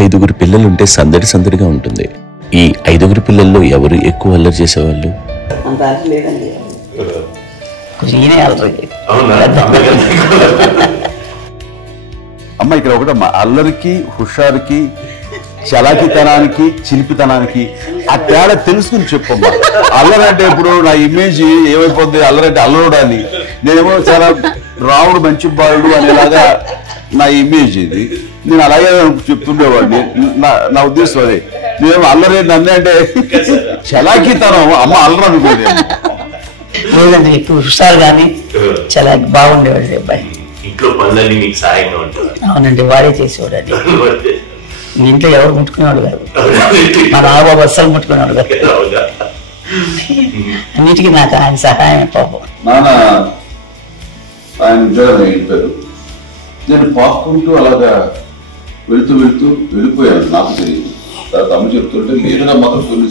5గురు పిల్లలుంటే సందడి సందడిగా ఉంటుంది. ఈ 5గురు పిల్లల్లో ఎవరు ఎక్కువ అల్లరి చేసేవాళ్ళు? అమ్మ ఇక్కడ ఒకటమ్మా, అల్లరికి, హుషారుకి, చలాకితనానికి, చిలిపితనానికి ఆ తేడా తెలుసుకుని చెప్పమ్మా. అల్లరంటే ఇప్పుడు నా ఇమేజ్ ఏమైపోద్ది, అల్లరంటే అల్లరుడు అని, నేనేమో చాలా రాముడు మంచి బాలుడు అనేలాగా నా ఇమేజ్ ఇది. నేను అలాగే చెప్తుండేవాడిని. నా ఉద్దేశం అదే. నేనేమో అల్లరి నన్నే అంటే చలాకితనం, అమ్మ అల్లరు అనుకోండి. లేదండి, ఎక్కువ హుషారు కానీ చాలా బాగుండేవాడు అబ్బాయి. ఇంట్లో పనులన్నీ మీకు సాయంగా ఉంటుంది. అవునండి, వాడే చేసేవాడు. అది ఇంట్లో ఎవరు ముట్టుకునేవాడు కాదు, మా నాగబాబు అస్సలు ముట్టుకునేవాడు కాదు. అన్నిటికీ నాకు ఆయన సహాయం పాపం. నాన్న ఆయన ఉద్యోగం అయిపోయారు. నేను పాక్కుంటూ అలాగా వెళుతూ వెళ్ళిపోయాను, నాకు తెలియదు. తర్వాత అమ్మ చెప్తుంటే నేరుగా మాత్రం కొన్ని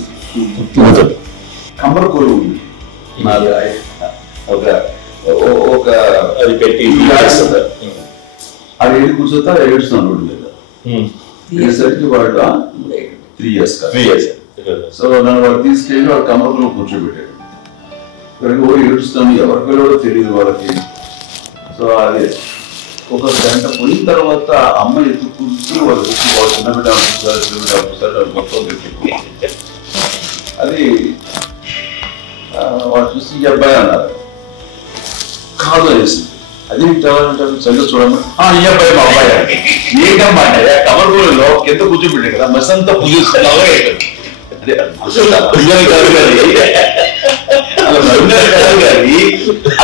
కమ్మరకోలు ఉంది నాది. ఒక అది పెట్టి అది ఏది కూర్చోతా ఏడుస్తున్నాను సరికి వాడు 3 years. సో నన్ను వాడు తీసుకెళ్ళి వాడు కమ్మరకులో కూర్చోబెట్టాడు. ఇక్కడికి పోయి ఏడుస్తాను, ఎవరి పిల్లడో తెలియదు వాళ్ళకి. సో అదే ఒక గంట పోయిన తర్వాత అమ్మ ఎత్తు కూర్చుని వాళ్ళు వాడు చిన్నబిడ్డ మొత్తం పెట్టి అది వాడు చూసి ఈ అబ్బాయి అన్నారు. కాదు వేసింది. అది ఎవరంటారు చదివి చూడమ్మా, ఈ అబ్బాయి మా అబ్బాయి అంటే ఏంటమ్మా అంటే కమర్గూరులో కింద కూర్చోబెట్టాడు కదా, మసంతా పూజిస్తున్నావా అదే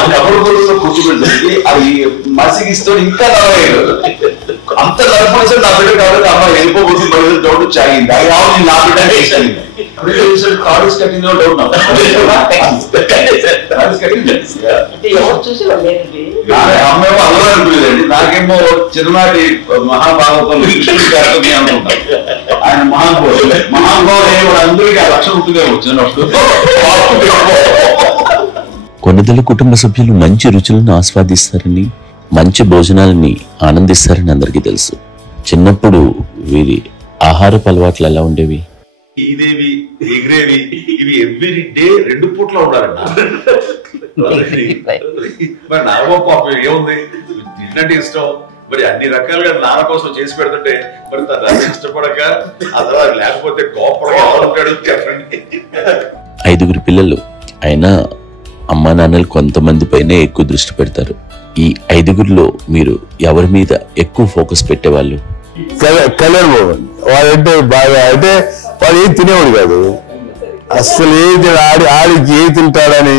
కమర్గూరులో కూర్చోబెట్టి అది మసిగిస్తూ ఇంకా నలవయ్యాడు. అంత నలపడితే నా బిడ్డ కాబట్టి అమ్మ వెళ్ళిపోబోతుంది పడిన డౌట్ చాగింది. అది కావాలి నా బిడ్డ వేసాను. కాలేజ్ కట్టిందో డౌట్ అమ్మేమో అల్లరి అనుకునేదండి. నాకేమో చిన్ననాటి మహాభారతం అనుకుంటాను. ఆయన మహానుభావులు ఏమో అందరికీ ఆ లక్ష ఉంటుందే వచ్చినప్పుడు. కొన్నిదల కుటుంబ సభ్యులు మంచి రుచులను ఆస్వాదిస్తారని, మంచి భోజనాలని ఆనందిస్తారని అందరికీ తెలుసు. చిన్నప్పుడు వీరి ఆహారపు అలవాట్లు ఎలా ఉండేవి? ఇదేవి ఎగిరేవి ఇవి ఎవ్రీ డే 2 పూట్ల ఉండాలంట. మరి నాగబాబు పాపం ఏముంది, తిన్నట్టు ఇష్టం. మరి అన్ని రకాలుగా నాన్న కోసం చేసి పెడుతుంటే మరి తన ఇష్టపడక అసలు లేకపోతే కోపంగా ఉంటాడు. 5గురు పిల్లలు అయినా అమ్మా నాన్నలు కొంతమంది పైనే ఎక్కువ దృష్టి పెడతారు. ఈ 5గురిలో మీరు ఎవరి మీద ఎక్కువ ఫోకస్ పెట్టేవాళ్ళు? కళ్యాణ్ బాబు వాడంటే బాగా, అంటే వాడు ఏది తినేవాడు కాదు అసలు. ఏది ఆడికి ఏది తింటాడని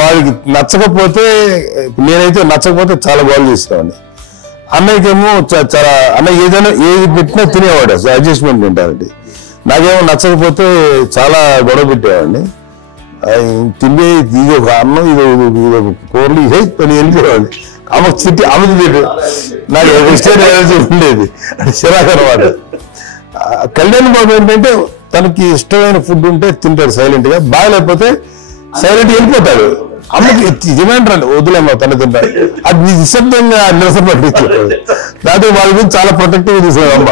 వాడికి నచ్చకపోతే, నేనైతే నచ్చకపోతే చాలా బాగా చేసేవాడిని. అన్నయ్యకేమో చాలా, అన్నయ్య ఏదైనా ఏది పెట్టినా తినేవాడు, అసలు అడ్జస్ట్మెంట్ తింటానండి. నాకేమో నచ్చకపోతే చాలా గొడవ పెట్టేవాడిని. తిండి ఇది ఒక అన్నం, ఇది ఒక కూరలు ఇదే పని వెళ్ళిపోయేవాడిని. ఆమె తిట్టి ఆమె తిట్టు నాకు వెజిటేరియన్ ఎనర్జీ ఉండేది, అది చిరాకు అనమాట. కళ్యాణ్ బాబు ఏంటంటే తనకి ఇష్టమైన ఫుడ్ ఉంటే తింటాడు సైలెంట్ గా, బాగాలేకపోతే సైలెంట్ వెళ్ళిపోతాడు. అమ్మకి డిమాండ్ రండి వదిలేమ్మా తను తింటాడు, అది నిశ్శబ్దంగా నిరసన పట్టించాడు. దాంతో వాళ్ళ గురించి చాలా ప్రొటెక్టివ్ తీసుకున్నాడు అమ్మ.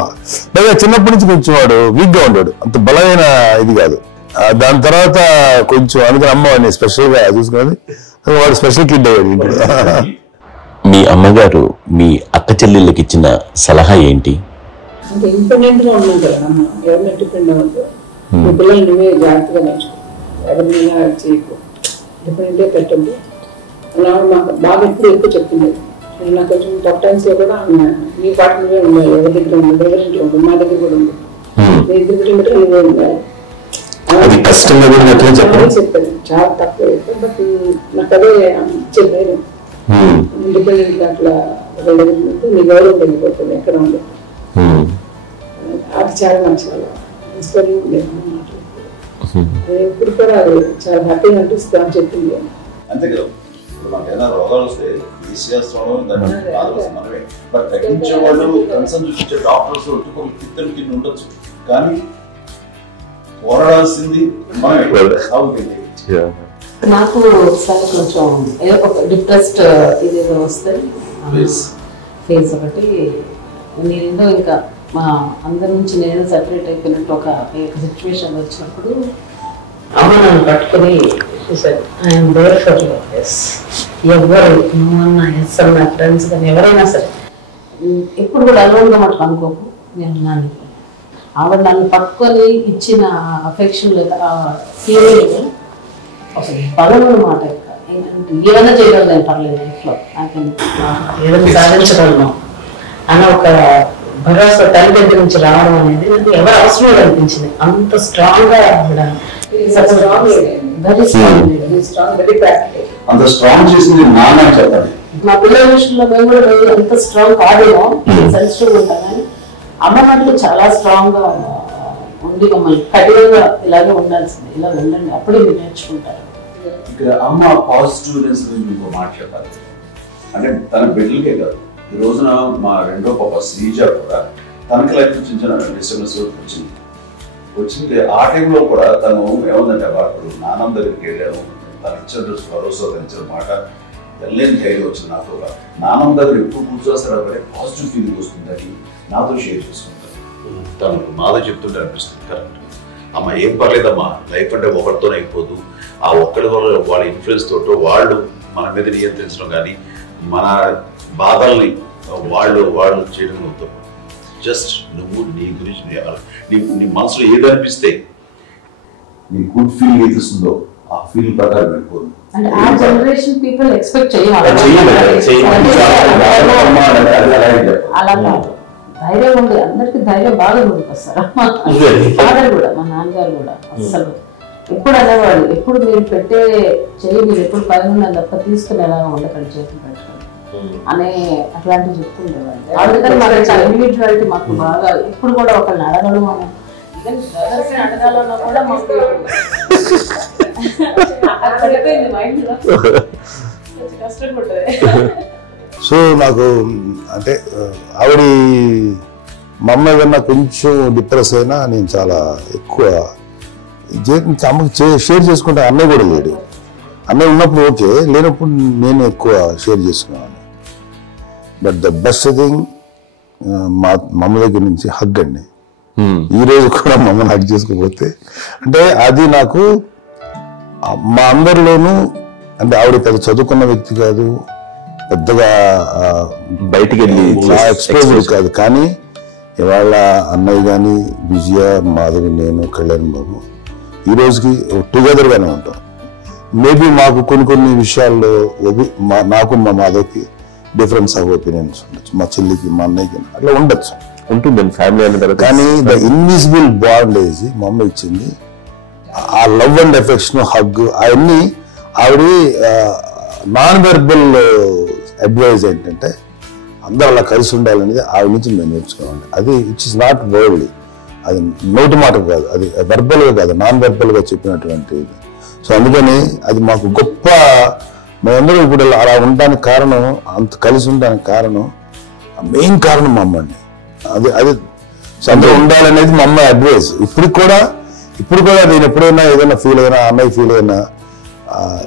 పైగా చిన్నప్పటి నుంచి కొంచెం వాడు వీక్ గా ఉంటాడు, అంత బలమైన ఇది కాదు. దాని తర్వాత కొంచెం అందుకని అమ్మ వాడిని స్పెషల్ గా చూసుకున్నది, వాడు స్పెషల్ కిడ్ అయ్యాడు ఇంట్లో. మీ అమ్మగారు మీ అక్క చెల్లెళ్ళకి ఇచ్చిన సలహా ఏంటి? అంటే ఇండిపెండెంట్ గా ఉన్నాం కదా అమ్మ, ఎవరిని డిపెండ్ అవ్వద్దు, మీ పిల్లలు నువ్వే జాగ్రత్తగా నేర్చుకో, ఎవరినైనా చేయకు, డిపెండెంటే పెట్టండి. మాకు బాగా ఎక్కువ చెప్తుంది. నాకు కొంచెం టఫ్ టైమ్స్ లో కూడా నీ పాట నువ్వే ఉండాలి, ఎవరి దగ్గర ఉంది, ఎవరి ఇంట్లో ఉంది, మా దగ్గర కూడా ఉంది, నీ దగ్గర ఉంటే నువ్వే ఉండాలి. చెప్పాను చాలా తక్కువ, బట్ నాకు అదే చెప్పాను. ఇండిపెండెంట్ గా అట్లా నీ గౌరవం వెళ్ళిపోతుంది ఎక్కడ ఉండదు. అది చాలా నాకు చాలా ఇన్స్పైరింగ్ ఉండేది మాట్లాడుతుంది. ఎప్పుడు కూడా అది చాలా హ్యాపీగా అనిపిస్తుంది అని చెప్పింది. అంతే కదా, ఇప్పుడు మనకైనా రోగాలు వస్తే మనమే, బట్ తగ్గించే వాళ్ళు కన్సర్న్ చూపించే డాక్టర్స్ ఒట్టుకోలు కింద కింద ఉండొచ్చు, కానీ పోరాడాల్సింది మనమే. నాకు ఒకసారి కొంచెం ఒక డిప్రెస్డ్ ఇదేదో వస్తే ఫేస్ ఒకటి, నేను ఇంకా మా అందరి నుంచి నేను సెపరేట్ అయిపోయినట్టు ఒక సిచ్యువేషన్ వచ్చినప్పుడు అమ్మ నన్ను పట్టుకుని ఐఎమ్ దేర్ ఫర్ యువర్ ఎస్, ఎవరు నువ్వన్నా ఎస్ అన్న ఫ్రెండ్స్ కానీ ఎవరైనా సరే ఎప్పుడు కూడా అలోన్గా మటుకు అనుకోకు, నేను ఉన్నాను. ఆవిడ నన్ను పట్టుకొని ఇచ్చిన అఫెక్షన్ లేదా ఫీలింగ్ అసలు బలం అన్నమాట. ఏదైనా చేయగలను పర్లేదు లైఫ్లో, నాకు ఏదైనా సాధించగలను అన్న ఒక భరోసా తల్లి దగ్గర నుంచి రావడం అనేది నాకు ఎవరు అవసరం అనిపించింది. అంత స్ట్రాంగ్ గా ఆవిడ వెరీ స్ట్రాంగ్, వెరీ ప్రాక్టికల్. అంత స్ట్రాంగ్ చేసింది నాన్న అని చెప్పండి. మా పిల్లల విషయంలో మేము కూడా ఎంత స్ట్రాంగ్ కాదేమో, సెన్సిటివ్ ఉంటాం, కానీ అమ్మ మటుకు చాలా స్ట్రాంగ్ గా ఉండి మమ్మల్ని కఠినంగా ఇలాగే ఉండాల్సింది, ఇలా ఉండండి అప్పుడే మీరు నేర్చుకుంటారు. ఇక్కడ అమ్మ పాజిటివ్నెస్ గురించి ఇంకో మాట చెప్పాలి. అంటే తన బిడ్డలకే కాదు, ఈ రోజున మా రెండో పాప శ్రీజ కూడా తనకి లైఫ్ చిన్న చిన్న డిస్టర్బెన్స్ వచ్చింది. ఆ టైంలో కూడా తను ఏముందంటే అప్పుడు నాన్న దగ్గరికి వెళ్ళాను, తను ఇచ్చిన భరోసా ఇచ్చిన మాట వెళ్ళలేని ధైర్యం వచ్చింది నాకు కూడా. నాన్న దగ్గర ఎప్పుడు కూర్చోస్తాడు అప్పుడే పాజిటివ్ ఫీలింగ్ వస్తుందని నాతో షేర్ చేసుకుంటాను. తను నాతో చెప్తుంటే అనిపిస్తుంది కరెక్ట్. అమ్మ ఏం పర్లేదమ్మా, లైఫ్ అంటే ఒకరితోనే అయిపోదు, ఆ ఒక్కడి వల్ల వాళ్ళ ఇన్ఫ్లుయెన్స్ తోటో వాళ్ళు మన మీద నియంత్రించడం కానీ మన బాధల్ని వాళ్ళు చేయడం అవుతాం. జస్ట్ నువ్వు నీ గురించి నీ మనసులో ఏదనిపిస్తే నీ గుడ్ ఫీలింగ్ ఏదిస్తుందో ఆ ఫీల్ ప్రకారం వెళ్ళిపోదు. అంటే ఆ జనరేషన్ పీపుల్ ఎక్స్పెక్ట్ చేయాలి అలా కాదు, ధైర్యం ఉంది అందరికి, ధైర్యం బాగా ముందుకొస్తారు. ఫాదర్ కూడా, మా నాన్నగారు కూడా అసలు ఎప్పుడు అనేవాళ్ళు, ఎప్పుడు మీరు పెట్టే చెయ్యి మీరు ఎప్పుడు పైన తప్ప తీసుకుని ఎలా ఉండకండి, చేతులు పెట్టుకొని అనే అట్లాంటివి చెప్తుండేవాళ్ళు. అందుకని మాకు చాలా ఇండివిజువాలిటీ మాకు బాగా, ఎప్పుడు కూడా ఒకళ్ళని అడగడం అని అడగాలన్నా కూడా మాకు పడిపోయింది మైండ్ లో, కష్టపడుతుంది. సో నాకు అంటే ఆవిడ మా అమ్మ ఏదన్నా కొంచెం డిప్రెస్ అయినా నేను చాలా ఎక్కువ అమ్మకి షేర్ చేసుకుంటే. అన్నయ్య కూడా లేడు, అన్నయ్య ఉన్నప్పుడు ఓకే, లేనప్పుడు నేను ఎక్కువ షేర్ చేసుకున్నాను. బట్ ద బెస్ట్ థింగ్ మా అమ్మ దగ్గర నుంచి హగ్ అండి. ఈ రోజు కూడా మా అమ్మని హగ్ చేసుకోకపోతే అంటే అది నాకు మా అందరిలోనూ, అంటే ఆవిడ పెద్ద చదువుకున్న వ్యక్తి కాదు, పెద్దగా బయటికి వెళ్ళి ఎక్స్పోజ్ కాదు, కానీ ఇవాళ అన్నయ్య కానీ విజయ, మాధవి, నేను, కళ్యాణ్ బాబు ఈ రోజుకి టుగెదర్గానే ఉంటాం. మేబీ మాకు కొన్ని విషయాల్లో నాకు మా మాధవ్కి డిఫరెన్స్ ఆఫ్ ఒపీనియన్స్ ఉండొచ్చు, మా చెల్లికి మా అన్నయ్యకి అట్లా ఉండొచ్చు, ఉంటుందండి ఫ్యామిలీ అన్న తర్వాత. కానీ ద ఇన్విజిబుల్ బాండ్ ఏజ్ మా అమ్మ ఇచ్చింది, ఆ లవ్ అండ్ ఎఫెక్షన్, హగ్, అవన్నీ ఆవిడ నాన్ వెర్బల్ అడ్వైజ్ ఏంటంటే అందరూ అలా కలిసి ఉండాలనేది ఆవిడ నుంచి మేము నేర్చుకోవాలి. అది ఇట్స్ ఇస్ నాట్ వర్డ్లీ, అది నోటి మాట కాదు, అది వెర్బల్గా కాదు, నాన్ వెర్బల్గా చెప్పినటువంటి. సో అందుకని అది మాకు గొప్ప, మేమందరూ ఇప్పుడు అలా ఉండడానికి కారణం, అంత కలిసి ఉండడానికి కారణం, మెయిన్ కారణం మా అమ్మండి. అది అందరూ ఉండాలనేది మా అమ్మ అడ్వైస్. ఇప్పుడు కూడా నేను ఎప్పుడైనా ఏదైనా ఫీల్ అయినా, అమ్మాయి ఫీల్ అయినా,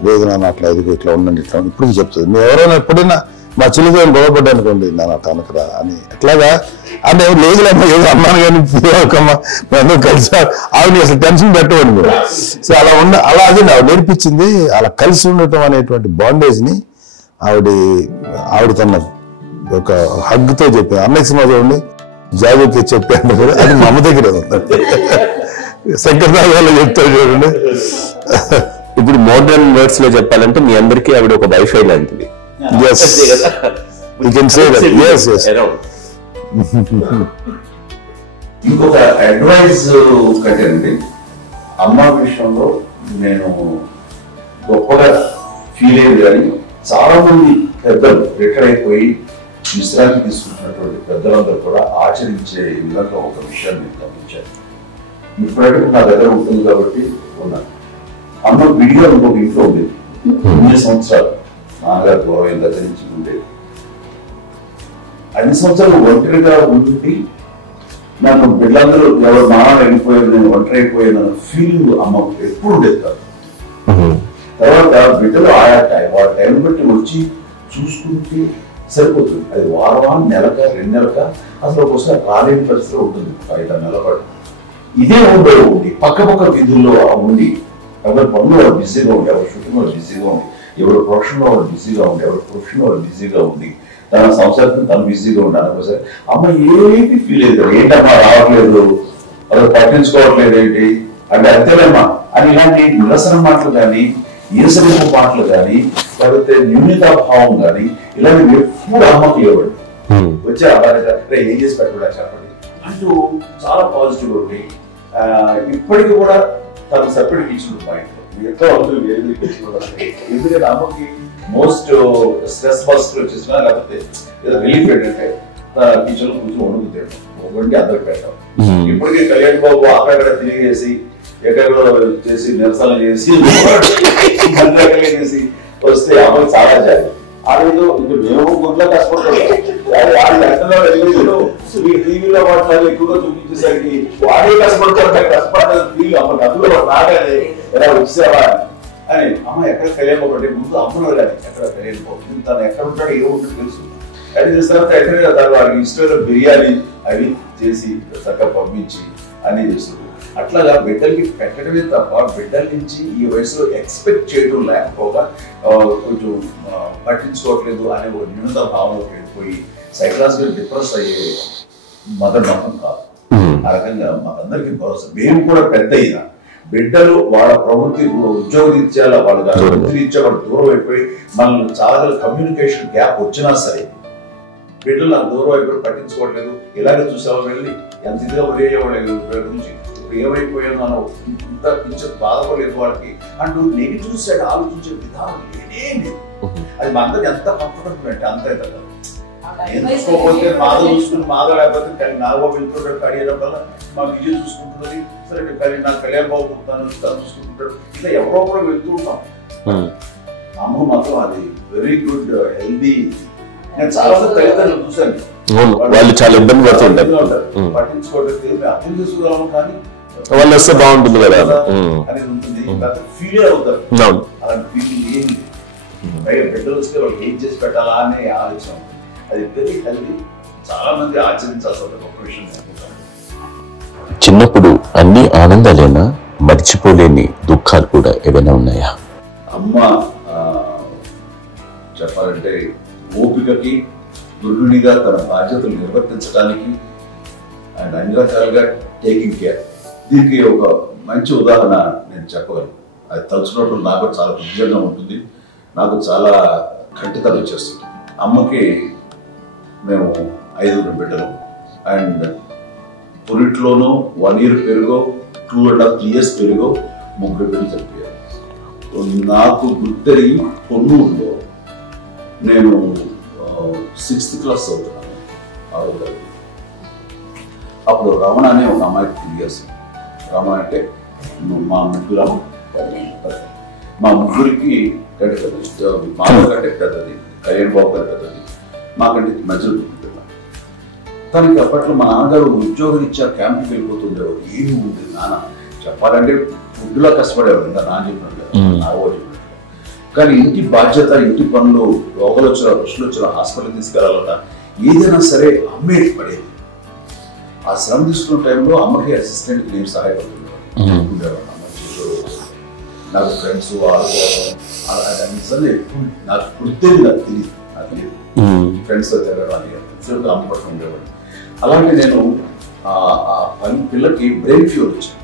లేదు నాన్న అట్లా ఇట్లా ఉండండి ఇట్లా ఇప్పుడు చెప్తుంది. మేము ఎవరైనా ఎప్పుడైనా మా చెల్లితో గొడవపడ్డా అనుకోండి, నాన్న తనకురా అని ఎట్లాగా అంటే లేదులేమ్మా, ఏదో అమ్మాను కానీ ఫీల్ అవ్వకమ్మా, మేము కలిసి ఆవిడ అసలు టెన్షన్ పెట్టమని కూడా. సో అలా అది ఆవిడ నేర్పించింది. అలా కలిసి ఉండటం అనేటువంటి బాండేజ్ ని ఆవిడ తన ఒక హగ్తో చెప్పాను. అన్నయ్య సినిమా చూడండి, జాగ్రత్త చెప్పాను కూడా, అది మా అమ్మ దగ్గరే ఉంది. శంకర్నాథ్ చెప్తారు చూడండి. ఇప్పుడు మోడర్న్ వర్డ్స్ లో చెప్పాలంటే మీ అందరికీ ఆవిడ ఒక వైఫై లాంటిది. ఇంకొక అడ్వైజ్ కట్టండి, అమ్మ విషయంలో నేను గొప్పగా ఫీల్ అయ్యేది, కానీ చాలా మంది పెద్దలు రిటైర్ అయిపోయి విశ్రాంతి తీసుకుంటున్నటువంటి పెద్దలందరూ కూడా ఆచరించే విధంగా ఒక విషయాన్ని నేను గమనించాను. ఇప్పుడంటే నా దగ్గర ఉంటుంది కాబట్టి ఉన్నాను. అమ్మ విడిగా ఇంకొక ఇంట్లో ఉండేది 9 సంవత్సరాలు, నాన్నగారు గౌరవం దగ్గర నుంచి ఉండేది. 5 సంవత్సరాలు ఒంటరిగా ఉండి నాకు బిడ్డలందరూ ఎవరు నాన్న వెళ్ళిపోయారు, నేను ఒంటరి అయిపోయాను ఫీలింగ్ అమ్మ ఎప్పుడు ఉండేది కాదు. తర్వాత బిడ్డలు ఆయా వాళ్ళ టైం బట్టి వచ్చి చూసుకుంటే సరిపోతుంది. అది వారమా, నెలక, 2 నెలక, అసలు ఒకసారి రాలేని పరిస్థితిలో ఉంటుంది. 5-6 నెలల పాటు ఇదే ఊళ్ళో ఉండి పక్క విధుల్లో ఉండి ఎవరి పనులు వాళ్ళు బిజీగా ఉండి, ఎవరి షూటింగ్ వాళ్ళు బిజీగా ఉండి, ఎవరి ప్రొఫెషన్లో వాళ్ళు బిజీగా ఉండి, ఎవరి ప్రొఫెషన్ వాళ్ళు బిజీగా ఉండి, తన సంసారం తను బిజీగా ఉండాలి. సరే అమ్మ ఏమీ ఫీల్ అయ్యేది, ఏంటమ్మా రావట్లేదు, అసలు పట్టించుకోవట్లేదు ఏంటి అంటే అంతేలేమ్మా అని ఇలాంటి నిరసన మాటలు కానీ, ఈసరింపు మాటలు కానీ, లేకపోతే న్యూనతాభావం కానీ ఇలాంటివి ఎప్పుడు అమ్మకి ఇవ్వండి. వచ్చే అబ్బాయి ఏం చేసి పెట్టడా చెప్పండి అంటూ చాలా పాజిటివ్ ఉండి ఇప్పటికీ కూడా తను సపరేట్ కిచెన్ పాయింట్ ఎంతో అందరూ వేరే ఎందుకంటే అమ్మకి మోస్ట్ స్ట్రెస్ బస్టర్ వచ్చేసినా లేకపోతే ఏదో రిలీఫ్ ఏంటంటే కిచెన్ లో కూర్చొని వండుకుంటాడు, వండి అందరికి పెట్టాం. ఇప్పటికీ కళ్యాణ్ బాబు అక్కడ తిరిగేసి ఎక్కడెక్కడో చేసి నిరసన చేసి చేసి వస్తే అమ్మకి చాలా జాలి. ఆడేదో ఇంకా మేము గుడ్లో కష్టపడతాడు, టీవీలో మాట్లాడి ఎక్కువగా చూపించేసరికి వాడే కష్టపడతాడు, కష్టపడతాడు ఫీల్ అమ్మకి అందులో రాగానే ఎలా వచ్చావా అని. అమ్మ ఎక్కడ కళ్యాణ్ బాబు అంటే ముందు అమ్మను వెళ్ళాలి, ఎక్కడ కళ్యాణ్ బాబు తను ఎక్కడ ఉంటాడు ఏముంటుంది తెలుసు. అది చేసిన తర్వాత ఎక్కడ తను వాడికి ఇష్టమైన బిర్యానీ అవి చేసి చక్కగా పంపించి అన్ని చేస్తుంది. అట్లాగా బిడ్డలకి పెట్టడమే తప్ప బిడ్డల నుంచి ఈ వయసులో ఎక్స్పెక్ట్ చేయడం లేకపోగా కొంచెం పట్టించుకోవట్లేదు అనే ఒక న్యూనత భావంలోకి వెళ్ళిపోయి సైకలాజికల్ డిప్రెస్ అయ్యే మదర్ నమ్మకం కాదు. ఆ రకంగా మాకందరికీ భరోసా. మేము కూడా పెద్ద అయినా బిడ్డలు వాళ్ళ ప్రవృత్తి ఉద్యోగరీత్యా వాళ్ళు వృత్తిరీత్యా వాళ్ళు దూరం అయిపోయి మనల్ని చాలా కమ్యూనికేషన్ గ్యాప్ వచ్చినా సరే బిడ్డలు నాకు దూరం అయిపోయి పట్టించుకోవట్లేదు. ఇలాగే చూసేవాళ్ళు వెళ్ళి ఎంత ఇదిగా ఉదయ్యేవాళ్ళు గురించి ఏమైపోయాను అన్న ఇంత కొంచెం బాధపడలేదు వాళ్ళకి అంటూ నెగిటివ్ సైడ్ ఆలోచించే విధానం లేనే లేదు. అది మా అందరికి ఎంత కంఫర్టబుల్ అంటే అంతే కదా. చూసుకోకపోతే మాధ చూసుకుని మాధ లేకపోతే నాగబాబు వెళ్తుంటాడు కడియడం వల్ల మా విజయ్ చూసుకుంటున్నది సరే నాకు కళ్యాణ్ బాబు తను చూసుకుంటుంటాడు. ఇట్లా ఎవరో కూడా వెళ్తూ ఉంటాం. అమ్మ మాత్రం అది వెరీ గుడ్ హెల్దీ. నేను చాలా మంది తల్లిదండ్రులు చూశాను, వాళ్ళు చాలా ఇబ్బంది పడుతుంటారు, పట్టించుకోవట్లేదు, అర్థం చేసుకోగలము కానీ వాళ్ళు వస్తే బాగుంటుంది కదా అనేది ఉంటుంది. ఫీల్ అవుతారు, అలాంటి ఫీలింగ్ ఏమి బిడ్డలు వస్తే వాళ్ళు ఏం చేసి పెట్టాలా అనే ఆలోచన. అది వెరీ హెల్దీ, చాలా మంది ఆచరించాల్సిన ఒక విషయం. చిన్నప్పుడు అన్ని ఆనందాలేనా, మర్చిపోలేని దుఃఖాలు కూడా ఏమైనా ఉన్నాయా? అమ్మ చెప్పాలంటే ఓపికకి గృహిణిగా తన బాధ్యతలు నిర్వర్తించడానికి అండ్ అన్ని రకాలుగా టేకింగ్ కేర్. దీనికి ఒక మంచి ఉదాహరణ నేను చెప్పగలను. అది తలుచుకున్నప్పుడు నాకు చాలా ఉద్యోగంగా ఉంటుంది, నాకు చాలా ఖండితలు వచ్చేస్తుంది. అమ్మకి మేము 5 బిడ్డలు అండ్ పురిట్లోనూ 1 year పెరుగో 2.5 years పెరుగో 3 బిడ్డలు చనిపోయారు. నాకు గుర్తెరిగి పొన్నూరులో నేను 6th class చదువుతున్నాను. అప్పుడు రమణ అనే ఒక అమ్మాయికి 3 years. రమణ అంటే మా ముగ్గురికి కంటే పెద్దది, మా కంటే పెద్దది, కళ్యాణ్ బాబు కంటే పెద్దది, మాకంటే మధ్యలో పుట్టిన. తనకి అప్పట్లో మా నాన్నగారు ఉద్యోగం ఇచ్చా క్యాంప్కి వెళ్ళిపోతుండేవారు. ఏమి ఉంది నాన్న చెప్పాలంటే ఫుడ్లో కష్టపడేవారు, ఇంకా నాన్న చెప్పినట్టు నాగో చెప్పినట్టు. కానీ ఇంటి బాధ్యత, ఇంటి పనులు, రోగాలు వచ్చిన రుషులు వచ్చిన హాస్పిటల్ తీసుకెళ్లాలన్నా ఏదైనా సరే అమ్మే పడేది. ఆ శ్రమ తీసుకున్న టైంలో అమ్మకి అసిస్టెంట్కి నేను సహాయపడుతుండేవాడు. నాకు ఫ్రెండ్స్ ఆడుకోవడం నిజంగా ఎప్పుడు నాకు గుర్తేది, నాకు తెలియదు, నాకు తెలియదు ఫ్రెండ్స్తో తిరగడం అని అమ్మ పట్ల ఉండేవాడు. అలాంటి నేను ఆ పిల్లకి బ్రెయిన్ ఫీవర్ వచ్చింది.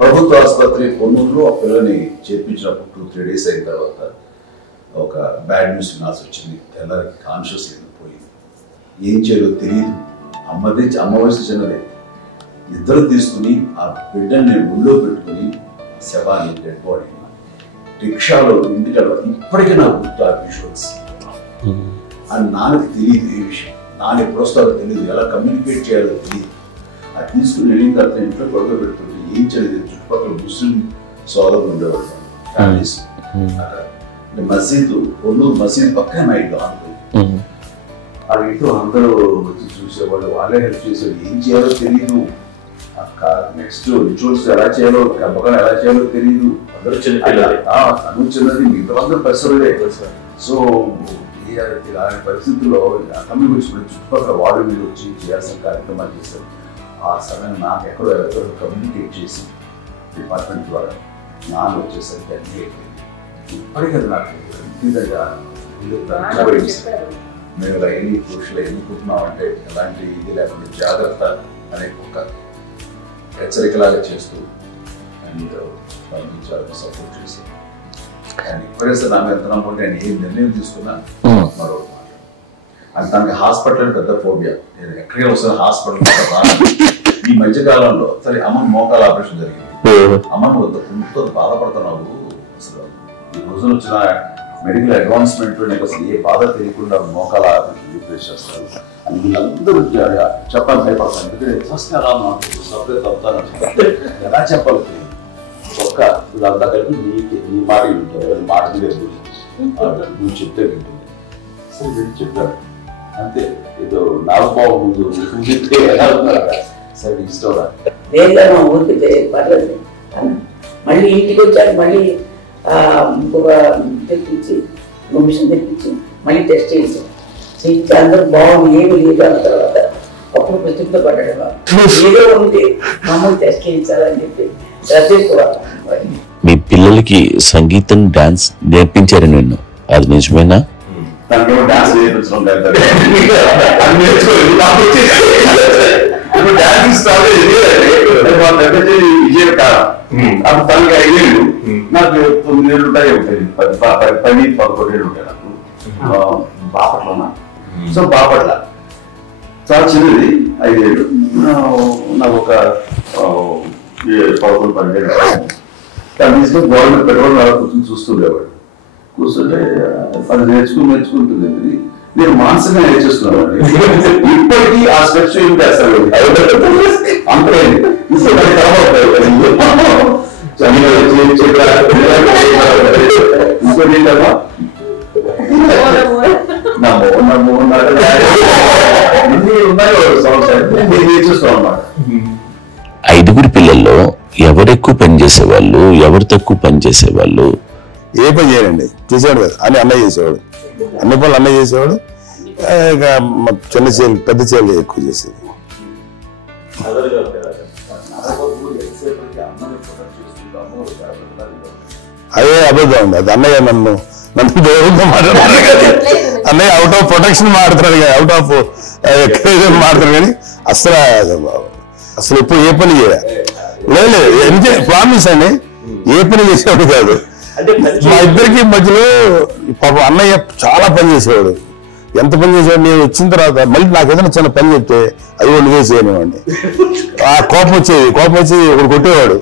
ప్రభుత్వ ఆసుపత్రి పొన్నూరులో ఆ పిల్లని చేర్పించినప్పుడు 2-3 days అయిన తర్వాత ఒక బ్యాడ్ న్యూస్ వినాల్సి వచ్చింది. తెల్లరికి కాన్షియస్ పోయింది, ఏం చేయాలో తెలియదు. అమ్మ వయసు చిన్నదే. ఇద్దరు తీసుకుని ఆ బిడ్డని నేను ఒళ్ళో పెట్టుకుని శవాన్ని, డెడ్ బాడీ రిక్షాలో ఇంటికి ఇప్పటికీ నాకు గుర్తు ఆ విజువల్స్. అని నాన్నకి తెలియదు ఏ విషయం, నాన్న ఎప్పుడు వస్తారో తెలియదు, ఎలా కమ్యూనికేట్ చేయాలో తెలియదు. అది తీసుకుని వెళ్ళిన తర్వాత ఇంట్లో గొడవ పెడుతుంది, ఏం చేయలేదు. చుట్టుపక్కల ముస్లిం సోదరులు ఉండేవాళ్ళు, ఫ్యామిలీస్. అక్కడ మసీదు, పొన్నూరు మసీదు పక్కన నా ఇల్లు ఆనుకుంది. ఆ ఇంట్లో అందరూ వచ్చి చూసేవాళ్ళు, వాళ్ళే హెల్ప్ చేసేవాళ్ళు. ఏం చేయాలో తెలియదు, నెక్స్ట్ రిచువల్స్ ఎలా చేయాలో, గంపకాలు ఎలా చేయాలో తెలియదు. అందరూ చిన్నది, మిగతా అందరూ పరిసరులే. సో చేయాలంటే అలాంటి పరిస్థితుల్లో తమిళ గురించి చుట్టుపక్కల వాళ్ళు మీరు వచ్చి చేయాల్సిన కార్యక్రమాలు చేశారు. ఆ సమయం నాకు ఎక్కడో కమ్యూనికేట్ చేసి డిపార్ట్మెంట్ ద్వారా నాన్న వచ్చేసరికి అన్నీ అయిపోయింది. ఇప్పటికీ నాకు మేము ఇలా ఎన్ని పురుషులు ఎన్నుకుంటున్నామంటే ఎలాంటి ఇది లేకుండా జాగ్రత్త అనే ఒక హెచ్చరికలాగా చేస్తూ అండ్ చాలా సపోర్ట్ చేసి అండ్ ఇప్పుడైతే నా మీద నమ్ముకుంటే నేను ఏం నిర్ణయం తీసుకున్నా మరో మాట అండ్ తనకి హాస్పిటల్ పెద్ద ఫోబియా. నేను ఎక్కడికి వస్తాను హాస్పిటల్ ఈ మధ్య కాలంలో సరే అమ్మ మోకాల ఆపరేషన్ జరిగింది. అమ్మ నువ్వు బాధపడుతున్నావు, అసలు ఈ రోజున వచ్చిన మెడికల్ అడ్వాన్స్మెంట్ లో నీకు అసలు ఏ బాధ తెలియకుండా మోకాల రీప్లేస్ చేస్తారు అని వీళ్ళందరూ చెప్పాలి భయపడతాను. ఎందుకంటే ఫస్ట్ అలా సపరేట్ అవుతాను ఎలా చెప్పాలి ఒక్క వీళ్ళంతా కలిపి నీ మాట వింటారు, మాట మీద నువ్వు చెప్తే వింటుంది. సరే నేను చెప్పాను అంతే, ఏదో నాకు బాగుంది ఎలా ఉన్నారా సరే ఇష్టం లేదా మా ఊరికి పర్లేదు మళ్ళీ ఇంటికి వచ్చాక మళ్ళీ తెప్పించి మిషన్ తెప్పించి మళ్ళీ టెస్ట్ చేయించాం. చేయించి అందరూ బాగుంది ఏమి లేదు అన్న తర్వాత అప్పుడు ప్రతిజ్ఞ పడ్డాడు. ఏదో ఉంటే మమ్మల్ని టెస్ట్ చేయించాలని చెప్పి శ్రద్ధ ఎక్కువ. మీ పిల్లలకి సంగీతం డాన్స్ నేర్పించారని విన్నాను, అది నిజమేనా? డాన్స్ నేర్పించడం విజయకాలం అప్పుడు తనకి 5 ఏళ్ళు, నాకు 9 ఏళ్ళు ఉంటాయి. 10-11 ఏళ్ళు ఉంటాయి నాకు బాపట్లనా. సో బాపట్ల చాలా చిన్నది 5 ఏళ్ళు, నాకు ఒక 11-12 ఏళ్ళు. తను తీసుకొని గవర్నమెంట్ పెట్రోల్ కూర్చొని చూస్తుండేవాడు. కూర్చుంటే అది నేర్చుకుంటుంది. నేను మానసికంగా నేర్చేస్తున్నాను. ఇప్పటికీ ఆ స్టెప్స్ ఏం చేస్తాను అంతే ఇంకోటి ఏంటమ్మా నేర్చేస్తాం అన్నమాట. 5 పిల్లల్లో ఎవరెక్కువ పని చేసేవాళ్ళు, ఎవరు తక్కువ పని చేసేవాళ్ళు? ఏ పని చేయనండి, చేసేవాడు కదా అని అన్నయ్య చేసేవాడు. అన్ని పనులు అన్నయ్య చేసేవాడు. ఇక చిన్న చేలు పెద్ద చేలు ఎక్కువ చేసేది. అదే అబద్ధం అండి, అది అన్నయ్య నన్ను దేవుడితో మాట్లాడుతున్నాడు కానీ అన్నయ్య అవుట్ ఆఫ్ ప్రొటెక్షన్ మాట్లాడుతున్నాడు కానీ అవుట్ ఆఫ్ మాట్లాడుతున్నాడు కానీ అసలు ఎప్పుడు ఏ పని చేయలేదు. ఎంత ప్రామిస్ అండి, ఏ పని చేసేవాడు కాదు. మా ఇద్దరికి మధ్యలో పాప అన్నయ్య చాలా పని చేసేవాడు. ఎంత పని చేసేవాడు, నేను వచ్చిన తర్వాత మళ్ళీ నాకు ఏదైనా చిన్న పని చెప్తే అది వాళ్ళు వేసేయనివ్వండి. ఆ కోపం వచ్చి ఒకడు కొట్టేవాడు.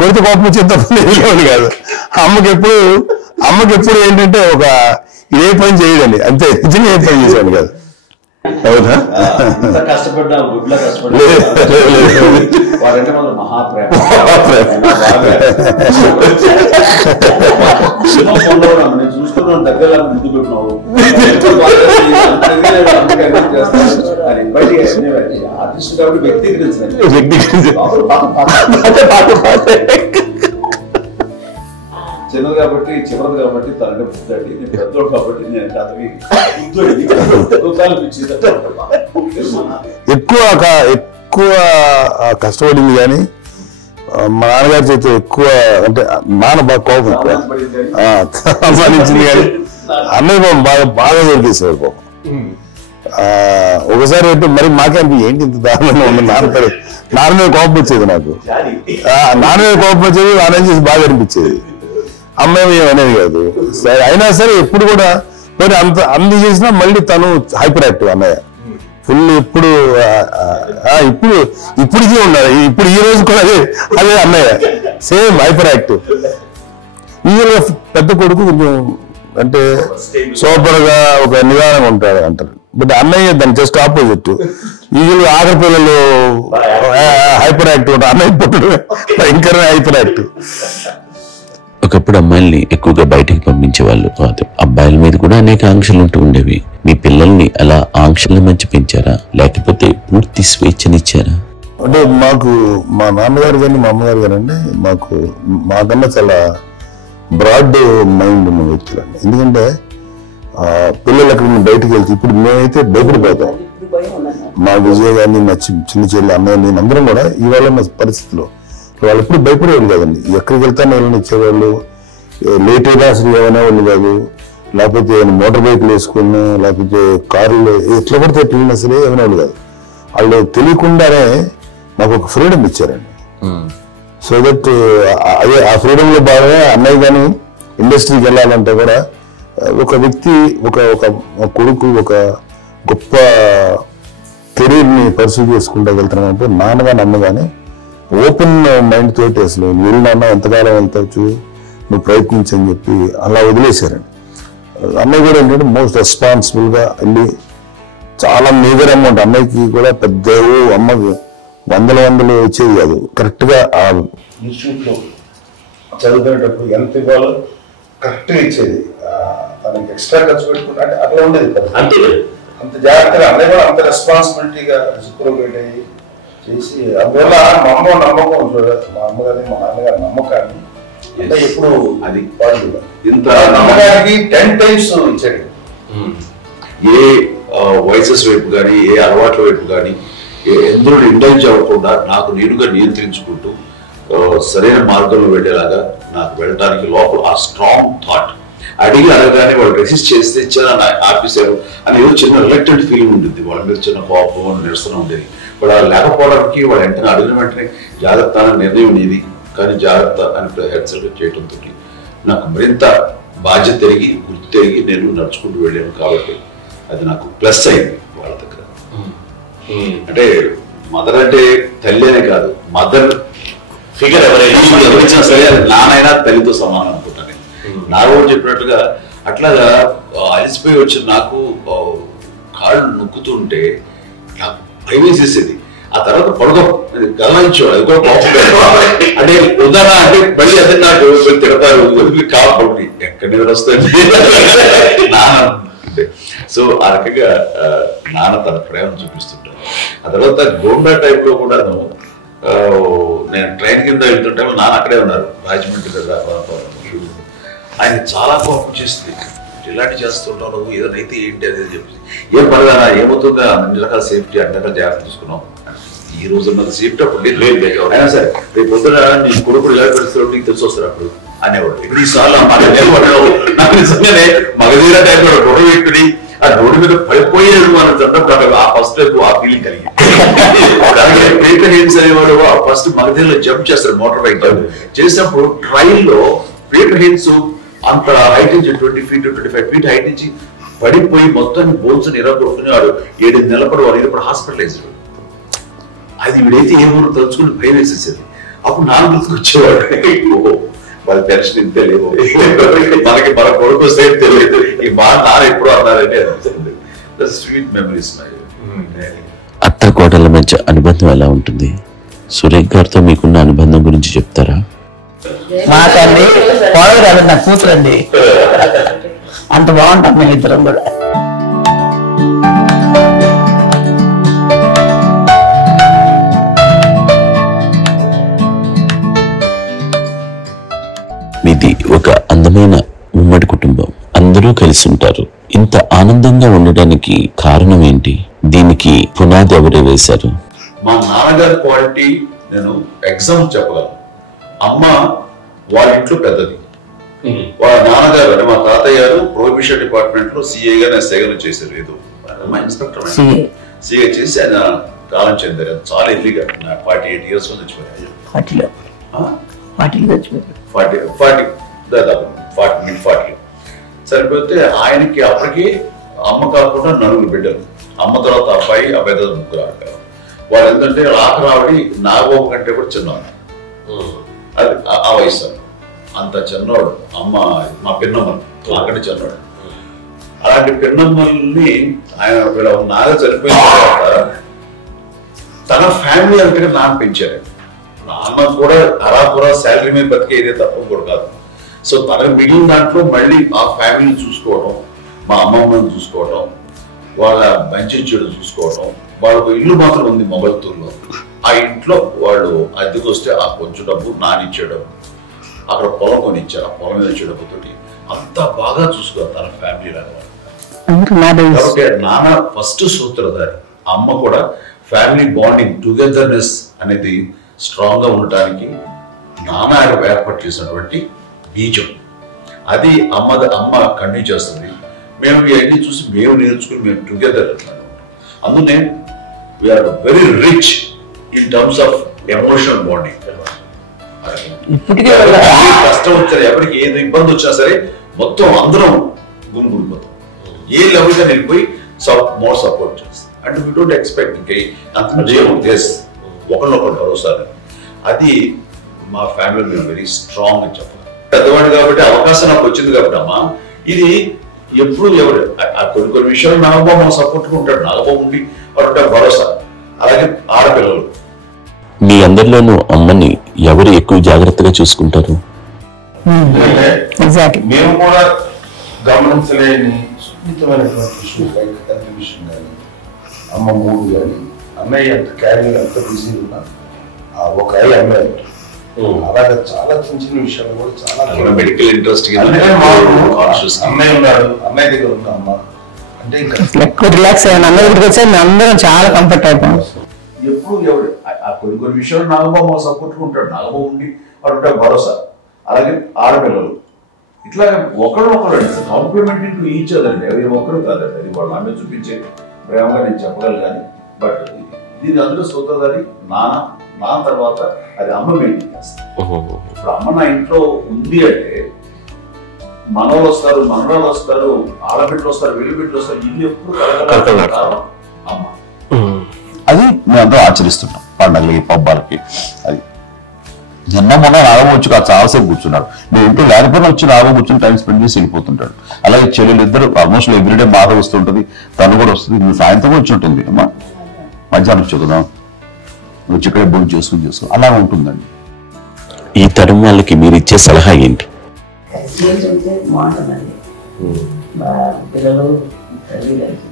కొడితే కోపం వచ్చేంత పని వేసేవాడు కాదు. అమ్మకి ఎప్పుడు ఏంటంటే ఒక ఏ పని చేయడండి అంతే, నిజంగా ఏ పని చేసేవాడు కాదు. అవునా? కష్టపడ్డా గుడ్లా కష్టపడ్డా వారంటే మన మహాప్రేమ. నేను చూస్తున్నాను దగ్గర ముందు పెట్టినావు ఆర్టిస్ట్ కాబట్టి వ్యక్తీకరించిన చిన్నది కాబట్టి చివరిది కాబట్టి తనంటే పుట్టాడు. నేను పెద్దోడు కాబట్టి నేను చదివి ఎక్కువ కష్టపడింది కానీ మా నాన్నగారి చేతి ఎక్కువ అంటే నాన్న బాగా కోపం సంపాదించింది కానీ అన్నయ్య బాబు బాగా దొరికేసేవాడు పాపం. ఒకసారి అంటే మరి మాకే ఏంటి ఇంత దారుణంగా ఉంది నాన్న మీద కోపం వచ్చేది నాకు. నాన్న మీద కోపం వచ్చేది, నాన్న చేసి బాగా అనిపించేది. అమ్మాయి ఏమనేది కాదు. సరే అయినా సరే ఎప్పుడు కూడా మరి అన్ని చేసినా మళ్ళీ తను హైపర్ యాక్టివ్ అన్నయ్య ఫుల్. ఇప్పటికీ ఉన్నారు. ఇప్పుడు ఈ రోజు కూడా అదే అన్నయ్య సేమ్ హైపర్ యాక్టివ్. ఈరోజు పెద్ద కొడుకు కొంచెం అంటే సూపర్ గా ఒక నిదానంగా ఉంటాడు అంటారు. బట్ అన్నయ్య దాని జస్ట్ ఆపోజిట్. ఈగలు ఆఖరి పిల్లలు హైపర్ యాక్టివ్ ఉంటారు, అన్నయ్య పుట్టడు భయంకర హైపర్ యాక్టివ్. ఒకప్పుడు అమ్మాయిల్ని ఎక్కువగా బయటికి పంపించేవాళ్ళు కాదు, అబ్బాయిల మీద కూడా అనేక ఆంక్షలు ఉంటూ ఉండేవి. మీ పిల్లల్ని అలా ఆంక్షల మధ్య పెంచారా, లేకపోతే పూర్తి స్వేచ్ఛనిచ్చారా? అంటే మాకు మా నాన్నగారు కానీ మా అమ్మగారు కానండి మాకన్నా చాలా బ్రాడ్ మైండ్ ఉన్న వ్యక్తులు అండి. ఎందుకంటే పిల్లలు ఎక్కడ బయటకు వెళ్తే ఇప్పుడు మేమైతే భయపడిపోతాం. ఇప్పుడు భయం ఉందన్న. మా విజయ్ గారిని మా చిన్న చెల్లి అన్నయ్య నేను అందరం కూడా ఇవాళ ఉన్న పరిస్థితిలో వాళ్ళు ఎప్పుడు భయపడేవాళ్ళు కాదండి. ఎక్కడికి వెళ్తాను వాళ్ళని ఇచ్చేవాళ్ళు, లేట్ అయినా అసలు ఏమైనా వాళ్ళు కాదు, లేకపోతే మోటార్ బైక్లు వేసుకున్నా లేకపోతే కార్లు ఎట్లా పడితే వెళ్ళినా సరే ఏమైనా వాళ్ళు కాదు. వాళ్ళు తెలియకుండానే నాకు ఒక ఫ్రీడమ్ ఇచ్చారండి. సో దట్ అదే ఆ ఫ్రీడమ్ లో భాగంగా అన్నయ్య కానీ ఇండస్ట్రీకి వెళ్ళాలంటే కూడా ఒక వ్యక్తి ఒక కొడుకు ఒక గొప్ప కెరీర్ ని పర్సూ చేసుకుంటూ వెళ్తున్నామంటే నాన్నగాని అమ్మగానే ఓపెన్ మైండ్ తోటి అసలు వీళ్ళు నాన్న ఎంతకాలం వెళ్తావచ్చు నువ్వు ప్రయత్నించని చెప్పి అలా వదిలేశారండి. అన్నయ్య కూడా ఏంటంటే మోస్ట్ రెస్పాన్సిబుల్ గా వెళ్ళి చాలా మేజర్ అమౌంట్ అన్నయ్యకి కూడా పెద్ద అమ్మకి వందలు వచ్చేది కాదు. కరెక్ట్ గా ఆ ఇన్స్టిట్యూట్ లో చదువుకునేటప్పుడు ఎంత ఇవ్వాలో కరెక్ట్ గా ఇచ్చేది. తనకి ఎక్స్ట్రా ఖర్చు పెట్టుకుంటే అంటే అట్లా ఉండేది అంత జాగ్రత్తగా అన్నయ్య కూడా అంత రెస్పాన్సిబిలిటీగా రిసిప్రోకేట్ అయ్యి చేసి అందువల్ల మా అమ్మ నమ్మకం మా అమ్మగారి మా నాన్నగారి నమ్మకాన్ని అంటే ఎప్పుడు అది పాజిటివ్ ఇంత నమ్మకానికి 10 times ఇచ్చాడు. ఏ వయసెస్ వైపు కానీ ఏ అలవాట్ల వైపు కానీ ఎందులో ఇండల్జ్ అవ్వకుండా నాకు నేనుగా నియంత్రించుకుంటూ సరైన మార్గంలో వెళ్ళేలాగా నాకు వెళ్ళడానికి లోపల ఆ స్ట్రాంగ్ థాట్ అడిగి అడగగానే వాళ్ళు రెసిస్ట్ చేస్తే ఇచ్చారా ఆపేశారు అని ఏదో చిన్న రిలక్టెంట్ ఫీలింగ్ ఉంటుంది. వాళ్ళ మీద చిన్న కోపం నిరసన ఉండేది. వాడు అలా లేకపోవడానికి వాడు వెంటనే అడిగిన వెంటనే జాగ్రత్త అనే నిర్ణయం ఉండేది. కానీ జాగ్రత్త అని హెచ్చరిక చేయడంతో నాకు మరింత బాధ్యత తిరిగి గుర్తు తిరిగి నేను నడుచుకుంటూ వెళ్ళాను. కాబట్టి అది నాకు ప్లస్ అయింది వాళ్ళ దగ్గర. అంటే మదర్ అంటే తల్లి అనే కాదు, మదర్ ఫిగర్ ఎవరైనా సరే నానైనా తల్లితో సమానం అనుకుంటాను. నాగోడు చెప్పినట్టుగా అట్లాగా అలిసిపోయి వచ్చిన నాకు కాళ్ళు నొక్కుతుంటే నాకు భయం వేసేసేది. ఆ తర్వాత పడగ గమనించాడు అది కూడా అంటే ఉదాహరణ అంటే మళ్ళీ అదే నాకు తిడతారు కాబట్టి ఎక్కడ నిద్ర వస్తుంది నాన్న. సో ఆ రకంగా నాన్న తన ప్రేమ చూపిస్తుంటాను. ఆ తర్వాత గోండా టైప్ లో కూడా నేను ట్రైన్ కింద వెళ్తుంటే నాన్న అక్కడే ఉన్నారు రాజమండ్రి దగ్గర. ఆయన చాలా కోపం చేస్తుంది, ఇలాంటి చేస్తుంటావు నువ్వు ఏదైతే ఏంటి అనేది చెప్పి ఏం పర్వాలా ఏమవుతుందా అన్ని రకాల సేఫ్టీ అన్ని రకాల జాగ్రత్త తీసుకున్నాం. ఈ రోజు ఉన్నది సేఫ్టీ అప్పుడు లేదు అయినా సరే రేపు పొద్దున నీ కొడుకుడు ఇలా పరిస్థితులు నీకు తెలిసి వస్తారు అప్పుడు అనేవాడు. ఇప్పుడు ఈ సార్లు నాకు నిజంగానే మగధీర టైంలో గొడవ పెట్టుకుని ఆ రోడ్డు మీద పడిపోయేది మన చట్టం ఆ ఫస్ట్ ఆ ఫీలింగ్ కలిగింది. పీటర్ హెయిన్స్ అనేవాడు ఫస్ట్ మగధీరలో జంప్ చేస్తారు మోటార్ బైక్ చేసినప్పుడు ట్రైన్ లో పీటర్ హెయిన్స్ అంత హైట్ నుంచి 20 feet 25 feet హైట్ నుంచి పడిపోయి మొత్తం బోన్స్ నిరగొట్టుకునేవాడు. 7 నెలల పాటు వాడు ఇప్పుడు హాస్పిటలైజ్డ్. అది వీడైతే ఏ ఊరు తలుచుకుని భయం వేసేసేది. అప్పుడు నాన్న గుర్తుకొచ్చేవాడు, వాళ్ళ పెన్షన్ ఇంతే లేవు మనకి మన కొడుకు సేఫ్ తెలియదు ఈ మా నాన్న ఎప్పుడు అన్నారంటే అనిపిస్తుంది. Sweet memories. అత్త కోడళ్ళ మధ్య అనుబంధం ఎలా ఉంటుంది? సురేఖ్ గారితో మీకున్న అనుబంధం గురించి చెప్తారా? మాకండి కోడలు కాదు నా కూతురండి, అంత బాగుంటాం మేము ఇద్దరం కూడా. మీది ఒక అందమైన ఉమ్మడి కుటుంబం, అందరూ కలిసి ఉంటారు. ఇంత ఆనందంగా ఉండడానికి కారణం ఏంటి? దీనికి పునాది ఎవరే వేశారు? మా నాన్నగారి క్వాలిటీ నేను ఎగ్జాంపుల్ చెప్పగలను. అమ్మ వాళ్ళ ఇంట్లో పెద్దది, వాళ్ళ నాన్నగారు అంటే మా తాతయ్య గారు ప్రొహిబిషన్ డిపార్ట్మెంట్ లో సిఐగా ఎస్ఐగా చేశారు. ఏదో మా ఇన్స్పెక్టర్ సిఐ చేసి ఆయన కాలం చెందారు. చాలా ఎర్లీగా 48 years లో చచ్చిపోయారు. 40 సరిపోతే ఆయనకి అప్పటికి అమ్మ కాకుండా 9 బిడ్డలు. అమ్మ తర్వాత అబ్బాయి, అబ్బాయి తర్వాత 3 ఆడపిల్లలు. వాళ్ళు ఏంటంటే ఆఖరి ఆవిడి నాగబాబు కంటే కూడా చిన్నవాడు. అది ఆ వయసు అంత చిన్నవాడు. అమ్మ మా పిన్నమ్మలు నాకంటే చిన్నవాడు. అలాంటి పిన్నమ్మల్ని ఆయన వీళ్ళ నాగ చనిపోయిన తర్వాత తన ఫ్యామిలీ అంటే నాన్న పెంచారు. నాన్న కూడా అరాపురా శాలరీ మీద బతికేదే తప్ప కూడా కాదు. సో తనకు మిగిలిన దాంట్లో మళ్ళీ ఆ ఫ్యామిలీని చూసుకోవడం, మా అమ్మమ్మని చూసుకోవడం, వాళ్ళ మంచి చెడు చూసుకోవడం. వాళ్ళకు ఇల్లు మాత్రం ఉంది మొగల్తూరులో. ఆ ఇంట్లో వాళ్ళు అద్దెకు వస్తే ఆ కొంచెం డబ్బు నానిచ్చే డబ్బు, అక్కడ పొలం కొనిచ్చారు. ఆ పొలం మీద ఇచ్చే డబ్బుతోటి అంత బాగా చూసుకోవాలి తన ఫ్యామిలీ లాగా. కాబట్టి నాన్న ఫస్ట్ సూత్రధారి, అమ్మ కూడా ఫ్యామిలీ బాండింగ్ టుగెదర్నెస్ అనేది స్ట్రాంగ్ గా ఉండటానికి నాన్న ఏర్పాటు చేసినటువంటి బీజం. అది అమ్మ కంటిన్యూ చేస్తుంది. మేము ఇవన్నీ చూసి మేము నేర్చుకుని మేము టుగెదర్. అందునే we are very rich in terms of emotional bonding. కష్టం వచ్చారు, ఎవరికి ఏది ఇబ్బంది వచ్చినా సరే మొత్తం అందరం గుమిపోతాం. ఏ లెవెల్ గా వెళ్ళిపోయి మోర్ సపోర్ట్ చేస్తాం. అండ్ వీ డోంట్ ఎక్స్పెక్ట్ ఇంకా ఒకళ్ళొకరు భరోసా. అది మా ఫ్యామిలీ మేము వెరీ స్ట్రాంగ్ అని చెప్పాలి. పెద్దవాడు కాబట్టి అవకాశం నాకు వచ్చింది కాబట్టి అమ్మా, ఇది ఎప్పుడు ఎవరు కొన్ని విషయాలు నాగబాబు సపోర్ట్ గా ఉంటాడు. నాగబాబు ఉండి వాడు భరోసా. అలాగే ఆడపిల్లలు మీ అందరిలోనూ అమ్మని ఎవరు ఎక్కువ జాగ్రత్తగా చూసుకుంటారు? మేము కూడా గమనించలేని సున్నితమైనటువంటి విషయం, తండ్రి విషయం కానీ, అమ్మ మూడు కానీ, అన్నయ్య ఎంత క్యారీగా ఎంత బిజీ ఉన్నా ఒక అమ్మాయి అలాగే చాలా చిన్న చిన్న విషయాలు కూడా చాలా మెడికల్ ఇంట్రెస్ట్ అన్నయ్య ఉన్నాడు, అన్నయ్య దగ్గర ఉన్న అమ్మ అంటే ఇంకా రిలాక్స్ అయ్యాను. అన్న దగ్గరికి వచ్చి అందరం చాలా కంఫర్ట్ అయిపోయాం. ఎప్పుడు ఎవరు కొన్ని విషయాలు నాగబాబు సపోర్ట్ ఉంటాడు. నాగబాబు ఉండి వాడు భరోసా. అలాగే ఆడపిల్లలు ఇట్లా ఒకరు కాంప్లిమెంటింగ్ టు ఈచ్ అదర్ అండి. అవి ఒకరు కాదండి, అది వాళ్ళ అమ్మ చూపించే ప్రేమగా నేను చెప్పగలను. కానీ బట్ దీని అందులో సూత్రధారి నాన్న తర్వాత అది అమ్మ మెయింటైన్ చేస్తాను. ఇప్పుడు అమ్మ నా ఇంట్లో ఉంది అంటే మనవలు వస్తారు, మనవరాలు వస్తారు, ఆడబిడ్డలు వస్తారు, వెలుబిడ్డలు వస్తారు. ఇల్లు ఎప్పుడు కలగల అమ్మ. అది మేమంతా ఆచరిస్తుంటాం పండగలకి పబ్బాలకి. అది నిన్న మొన్న రాఘవ వచ్చి చాలాసేపు కూర్చున్నాడు. నేను ఇంట్లో లేకపోయినా వచ్చి రాఘవ కూర్చొని టైం స్పెండ్ చేసి వెళ్ళిపోతుంటాడు. అలాగే చెల్లెలు ఇద్దరు ఆల్మోస్ట్ ఎవ్రీడే బాధ వస్తుంటది, తను కూడా వస్తుంది. సాయంత్రం వచ్చి ఉంటుంది అమ్మా, మధ్యాహ్నం వచ్చి కదా వచ్చి ఇక్కడే భోజనం చేసుకో అలా ఉంటుందండి. ఈ తరం వాళ్ళకి మీరు ఇచ్చే సలహా ఏంటి? బాగుంటుందండి. పిల్లలు తల్లి కలిసి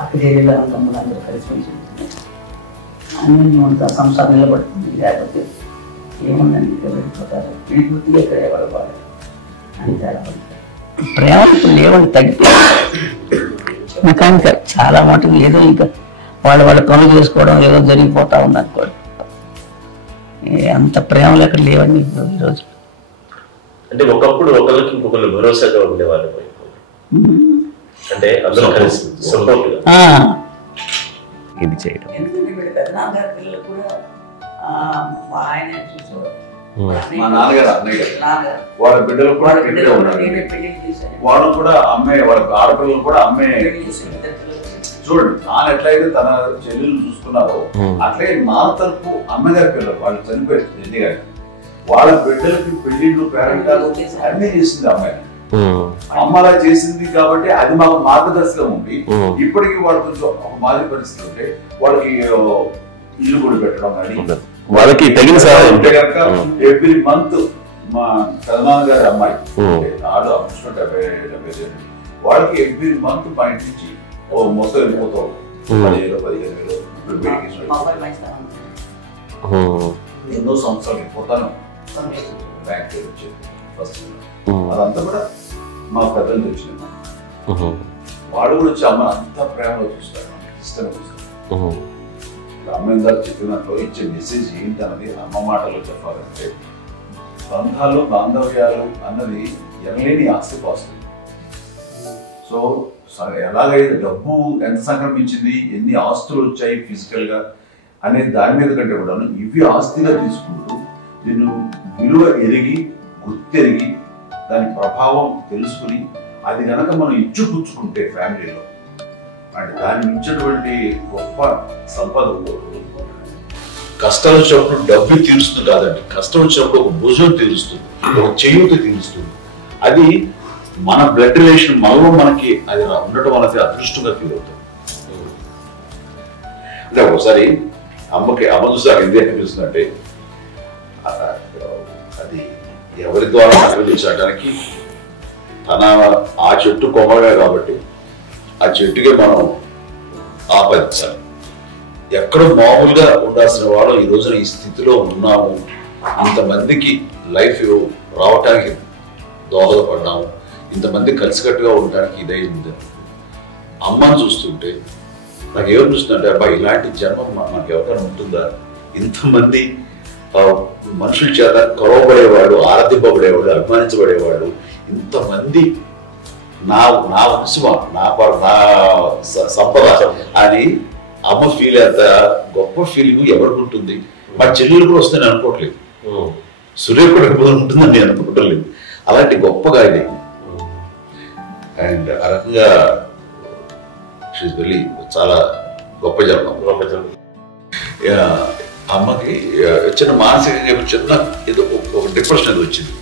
అక్క చెల్లెలు తమ్ముడు అందరూ కలిసి అన్ని ఉంటా సంసారం నిలబడుతుంది. లేకపోతే ఏముందండి ఇక్కడ వెళ్ళిపోతారు, పూర్తిగా ఇక్కడ ఎవరు అని చాలా ప్రేమ ఇప్పుడు లేవని తగ్గిపోయింది. మెకానికల్ చాలా మటుకు ఏదో ఇంకా వాళ్ళ పనులు చేసుకోవడం ఏదో జరిగిపోతా ఉంది అనుకోండి. అంత ప్రేమలు ఎక్కడ లేవండి ఈరోజు. అంటే ఒకప్పుడు ఒకరికి ఇంకొకరు భరోసాగా ఉండేవాళ్ళు, అంటే అందరూ కలిసి సపోర్ట్ ఇది చేయడం. పెద్దనాన్నగారి పిల్లలు కూడా ఆయన చూసేవారు. మా నాన్నగారు అన్నయ్య గారు వాళ్ళ బిడ్డలు కూడా ఇక్కడే ఉన్నారు. వాళ్ళు కూడా అమ్మాయి, వాళ్ళ ఆడపిల్లలు కూడా అమ్మాయి. చూడండి నాన్న ఎట్లయితే తన చెల్లెలు చూసుకున్నారో అట్లే నా తరపు అమ్మగారి పిల్లలు వాళ్ళు చనిపోయారు చెల్లి గారి, వాళ్ళ బిడ్డలకి పెళ్లిళ్ళు పేరెంటాలు అన్ని చేసింది అమ్మాయి. అమ్మలా చేసింది కాబట్టి అది మాకు మార్గదర్శకం ఉంది. ఇప్పటికీ వాళ్ళు కొంచెం ఒక మాదిరి పరిస్థితి ఉంటే వాళ్ళకి ఇల్లు కూడా పెట్టడం కానీ వాళ్ళకి తగిన సహాయం ఉంటే కనుక ఎవ్రీ మంత్ మా పెదనాన్న గారి అమ్మాయి ఆడు అప్పుడు 70 వాళ్ళకి ఎవ్రీ మంత్ మా ఇంటి నుంచి మొత్తం వెళ్ళిపోతాం 10,000-15,000 ఎన్నో సంవత్సరాలు వెళ్ళిపోతాను. బ్యాంక్ వచ్చేది ఫస్ట్ అదంతా కూడా మా పెద్దలు తెచ్చింది. వాడు కూడా వచ్చి అమ్మ అంతా ప్రేమలో చూస్తారు, ఇష్టంగా చూస్తారు. అమ్మ ఇందాక చెప్పినట్లు ఇచ్చే మెసేజ్ ఏంటి అన్నది అమ్మ మాటలో చెప్పాలంటే బంధాలు బాంధవ్యాలు అన్నది ఎనలేని ఆస్తిపాస్తులు. సో ఎలాగైతే డబ్బు ఎంత సంక్రమించింది, ఎన్ని ఆస్తులు వచ్చాయి ఫిజికల్ గా అనే దాని మీద కంటే కూడా ఇవి ఆస్తిగా తీసుకుంటూ దీన్ని విలువ ఎరిగి గుర్తెరిగి దాని ప్రభావం తెలుసుకుని అది కనుక మనం ఇచ్చిపుచ్చుకుంటే ఫ్యామిలీలో అంటే దాన్ని మించినటువంటి గొప్ప సంపద ఉండదు. కష్టాలు వచ్చినప్పుడు డబ్బు తీరుస్తుంది కాదండి, కష్టం వచ్చినప్పుడు ఒక భుజం తీరుస్తుంది, ఒక చేయూత తీరుస్తుంది. అది మన బ్లడ్ రిలేషన్ మనలో మనకి అది ఉండటం అనేది అదృష్టంగా ఫీల్ అవుతుంది. అంటే ఒకసారి అమ్మ చూసారు ఎందుకు అనిపిస్తుంది అంటే అది ఎవరి ద్వారా ఆశీర్వదించడానికి తన ఆ చెట్టు కొమ్మగా కాబట్టి ఆ చెట్టుకే మనం ఆపాదించాలి. ఎక్కడో మామూలుగా ఉండాల్సిన వాళ్ళు ఈ రోజున ఈ స్థితిలో ఉన్నాము, ఇంతమందికి లైఫ్ రావటానికి దోహదపడ్డాము. ఇంతమంది కలిసికట్టుగా ఉండడానికి ఇదైంది. అమ్మని చూస్తుంటే నాకు ఏమని చూస్తుందంటే అబ్బా ఇలాంటి జన్మం మనకు ఎవరైనా ఉంటుందా? ఇంతమంది మనుషుల చేత కొరవబడేవాడు, ఆరాధింపబడేవాడు, అభిమానించబడేవాడు, ఇంతమంది నా వంశమా, నా సంపద అని అమ్మ ఫీల్ అంత గొప్ప ఫీలింగ్ ఎవరికి ఉంటుంది? మా చెల్లెలు కూడా వస్తే నేను అనుకోవట్లేదు, సూర్య కూడా ఉంటుందని నేను అనుకోవట్లేదు. అలాంటి గొప్పగా ఇది. అండ్ ఆ రకంగా షీఈస్ వెరీ చాలా గొప్ప జన్మ. అమ్మకి చిన్న మానసికంగా చిన్న ఏదో ఒక డిప్రెషన్ ఏదో వచ్చింది.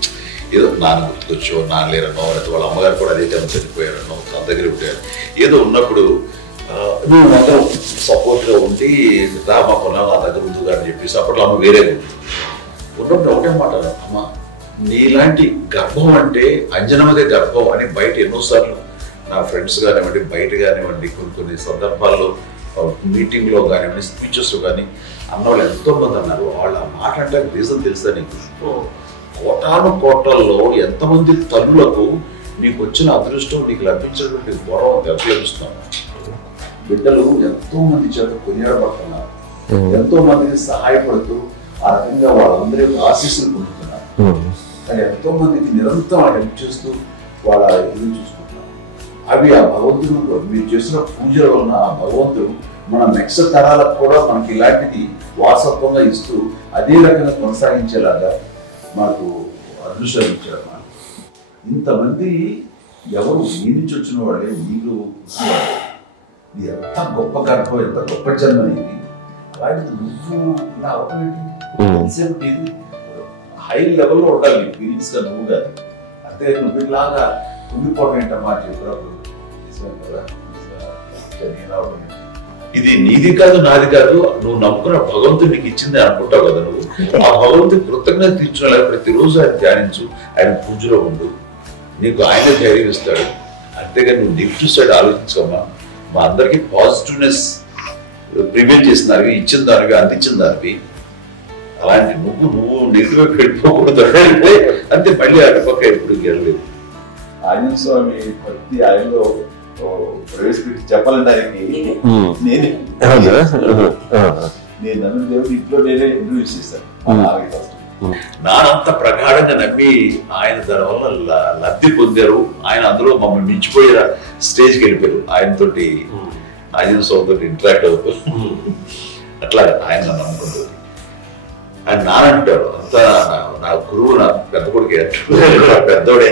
ఏదో నాన్న గుర్తుకొచ్చో, నాన్న లేరనో, లేకపోతే వాళ్ళ అమ్మగారు కూడా అదే టైం చనిపోయారనో, తన దగ్గర ఉంటారు. ఏదో ఉన్నప్పుడు నువ్వు మాత్రం సపోర్ట్గా ఉండి రామా కొన్నా నా దగ్గర ఉందిగా అని చెప్పేసి అప్పట్లో అమ్మ వేరే ఉన్నప్పుడు ఒకటే మాట, అమ్మ నీలాంటి గర్భం అంటే అంజనమదే గర్భం అని బయట ఎన్నోసార్లు నా ఫ్రెండ్స్ కానివ్వండి, బయట కానివ్వండి, కొన్ని సందర్భాల్లో మీటింగ్లో కానివ్వండి, స్పీచెస్లో కానీ అన్నవాళ్ళు ఎంతో మంది అన్నారు. వాళ్ళు ఆ మాట అంటే రీజన్ తెలుసా నీకు? కోటాను కోటల్లో ఎంతమంది తల్లులకు నీకు వచ్చిన అదృష్టం, నీకు లభించినటువంటి గౌరవం లభిస్తున్నాను. బిడ్డలు ఎంతో మంది చేత కొనియాడబడుతున్నారు, ఎంతో మందికి సహాయపడుతూ ఆ రకంగా వాళ్ళందరి ఆశీస్సులు పొందుతున్నారు. కానీ ఎంతో మందికి నిరంతరం హెల్ప్ చేస్తూ వాళ్ళ ఇది చూసుకుంటున్నారు. అవి ఆ భగవంతుడు మీరు చేసిన పూజల వలన ఆ భగవంతుడు మన నెక్స్ట్ తరాలకు కూడా మనకి ఇలాంటిది వారసత్వంగా ఇస్తూ అదే రకంగా కొనసాగించేలాగా మనకు అదృష్టాలు ఇచ్చారు. ఇంతమంది ఎవరు మీ నుంచి వచ్చిన వాళ్ళే, మీకు ఇది ఎంత గొప్ప గర్భం, ఎంత గొప్ప జన్మ అనేది. అలాంటిది నువ్వు ఇలా అవటం హై లెవెల్లో ఉండాలి నీ ఫీలింగ్స్ గా నువ్వు కాదు. అంతే నువ్వు ఇలాగా కుంగిపోవడం ఏంటమ్మా చెప్పినప్పుడు ఇది నీది కాదు, నాది కాదు, నువ్వు నమ్ముకున్న భగవంతుడు నీకు ఇచ్చింది అనుకుంటావు కదా. నువ్వు ఆ భగవంతుడి కృతజ్ఞత తీర్చుకోవాలి. ప్రతిరోజు ఆయన ధ్యానించు, ఆయన పూజలో ఉండు, నీకు ఆయన ధైర్యం ఇస్తాడు. అంతేగాని నువ్వు నెగిటివ్ సైడ్ ఆలోచించుకోమా. మా అందరికీ పాజిటివ్నెస్ ప్రివెంట్ చేసిన దానివి, ఇచ్చిన దానివి, అందించిన దానివి. అలాంటి నువ్వు నెగిటివ్ గా పెట్టుకోకూడదు అంటే అంతే. మళ్ళీ అటుపక్క ఎప్పుడు గెలలేదు. ఆంజనేయ స్వామి భక్తి ఆయనలో ప్రవేశపెట్టి చెప్పాలంటే ఆయనకి నేను నన్ను దేవుడు ఇంట్లో నేనే ఇంట్రడ్యూస్ చేశాను. నానంత ప్రగాఢంగా నమ్మి ఆయన దాని వల్ల లబ్ధి పొందారు. ఆయన అందులో మమ్మల్ని మించిపోయే స్టేజ్కి వెళ్ళిపోయారు. ఆయనతోటి ఆంజనేయ స్వామితో ఇంటరాక్ట్ అవుతూ అట్లా ఆయన నన్ను నమ్ముకుంటుంది. ఆయన నానంటారు అంతా నా గురువు, నా పెద్ద కొడుకు పెద్దోడే.